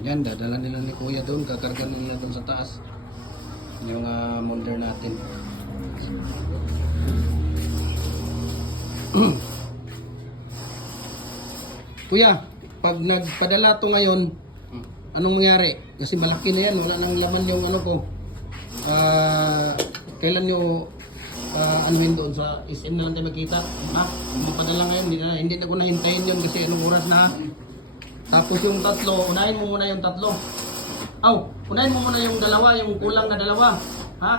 Yan, dadala nila ni Kuya doon, kakarga nila doon sa taas. Yung ah, molder natin. Kuya, pag nagpadala to ngayon, anong mangyari? Kasi malaki na yan, wala nang laman yung ano ko. Ah, kailan nyo ah, ano yun doon sa SM na lang tayo magkita? Ha? Kung mapadala ngayon, hindi na, hindi na ko nahintayin yun kasi anong oras na? Tapos yung tatlo, unahin mo muna yung tatlo. Aw, unahin mo muna yung dalawa, yung kulang na dalawa. Ha?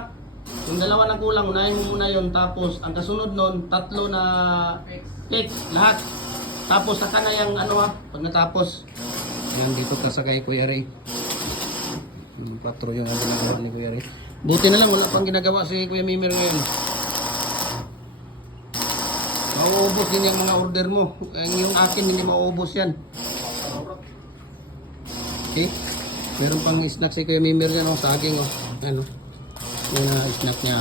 Yung dalawa na kulang, unahin mo muna yun. Tapos, ang kasunod nun, tatlo na text, lahat. Tapos, saka na yung ano ha, pag natapos. Yan, dito ka sa kay Kuya Ray. Hmm, Patro yung ginagawa ni Kuya Ray. Buti na lang, wala pang ginagawa si Kuya Mimir ngayon. Mauubos din yung mga order mo. Yung akin, hindi mauubos yan. Okay? Meron pang snack si Kuya Mimir yan, oh, saging, oh. Ano? Yung uh, snack niya.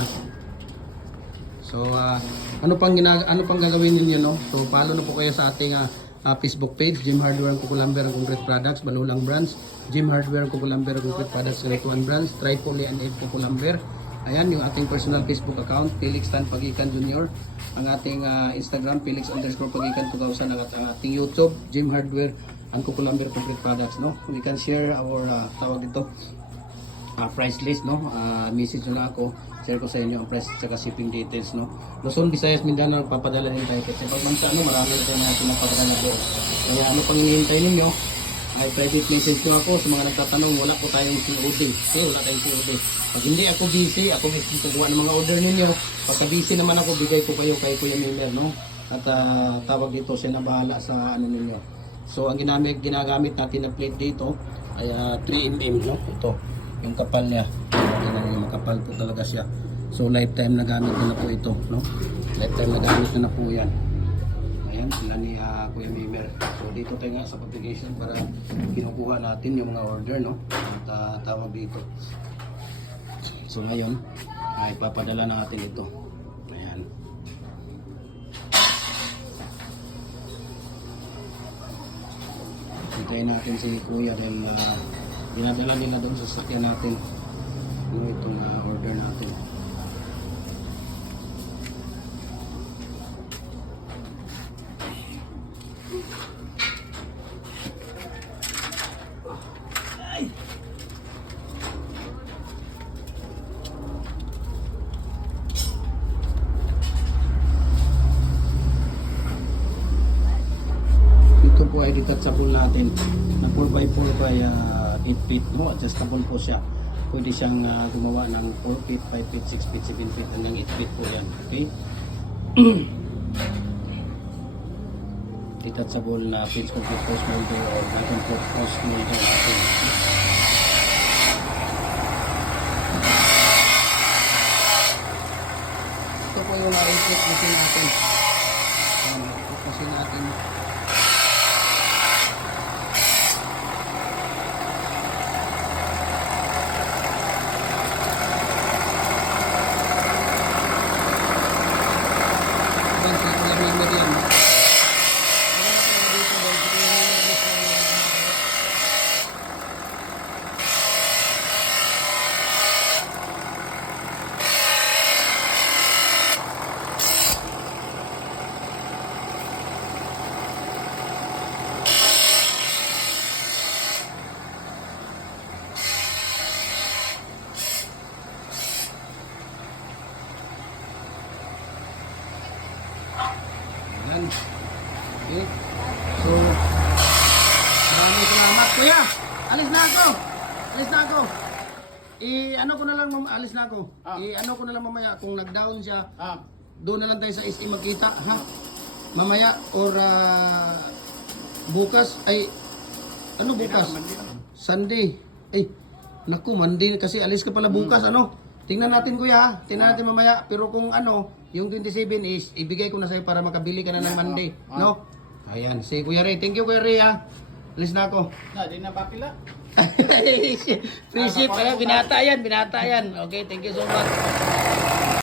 So, ah, ano pang ginag ano pang gagawin niyo no? So, follow na po kayo sa ating ah, ah, Facebook page, Jim Hardware and Kukulamber and Concrete Products, Banulang Brands, Jim Hardware and Kukulamber and Concrete Products, One Brands, Tripoli and Ed Kukulamber. Ayan, yung ating personal Facebook account, Felix Tan Pagikan Jr. Ang ating ah, Instagram, Felix underscore Pagikan 2000. At ang ating YouTube, Jim Hardware and Kukulamber Concrete Products. No? We can share our, ah, tawag ito, uh, price list no? Ah, message nyo lang ako share ko sa inyo ang price at shipping details no? Luzon, Visayas, Mindanao papadala din tayo kasi pag man sa ano marami na tayo na pinapadala doon. Kaya ano pang hinihintay ninyo ay private message nyo ako sa mga nagtatanong wala po tayong COD okay wala tayong COD pag hindi ako busy ako mismo kukuha ng mga order ninyo. Pagka busy naman ako bigay ko kayo kay Kuya Miller no? At ah, tawag dito siya na sa ano ninyo so ang ginamit ginagamit natin na plate dito ay ah, 3mm no? Ito yung kapal niya. Yung makapal po talaga siya. So lifetime na gamit ko na po ito no? Lifetime na gamit ko na po yan. Ayan sila ni ah, Kuya Mimer. So dito tayo nga sa publication para kinukuha natin yung mga order no? At ah, tawag dito. So ngayon ay papadala natin ito ayan Hintayin natin si Kuya dahil ah, dinadala nila doon sa sasakyan natin ano itong ah, order natin. Ito po ay detachable natin. Na 4x4 by uh, 8 feet. No? adjustable po siya. Pwede siyang uh, gumawa ng 4 feet, 5 feet, 6 feet, 7 feet hanggang 8 feet po yan. Okay? Detachable na pitch concrete post molder or floor post molder natin. Ito po yung na-input machine natin Ayan, na-input machine natin Bang, sa Kuya Mimir yan. Yan. Okay. So, maraming salamat. Kuya, alis na ako. Alis na ako. I ano ko na lang mam- alis na ako. Ah. I ano ko na lang mamaya kung nag-down siya, Ah, doon na lang tayo sa SE magkita, ha? Mamaya or ah, bukas ay ano bukas? Sunday. Ay, naku, Monday kasi alis ka pala bukas, ano? Tingnan natin kuya, tingnan natin mamaya. Pero kung ano, yung 27 is, ibigay ko na sa'yo para makabili ka na ng Monday. No? Ayan, si Kuya Ray. Thank you Kuya Ray, ha? Alis na ako. na, di na ba pila? Free ship, ayan, binata yan, binata yan. Okay, thank you so much.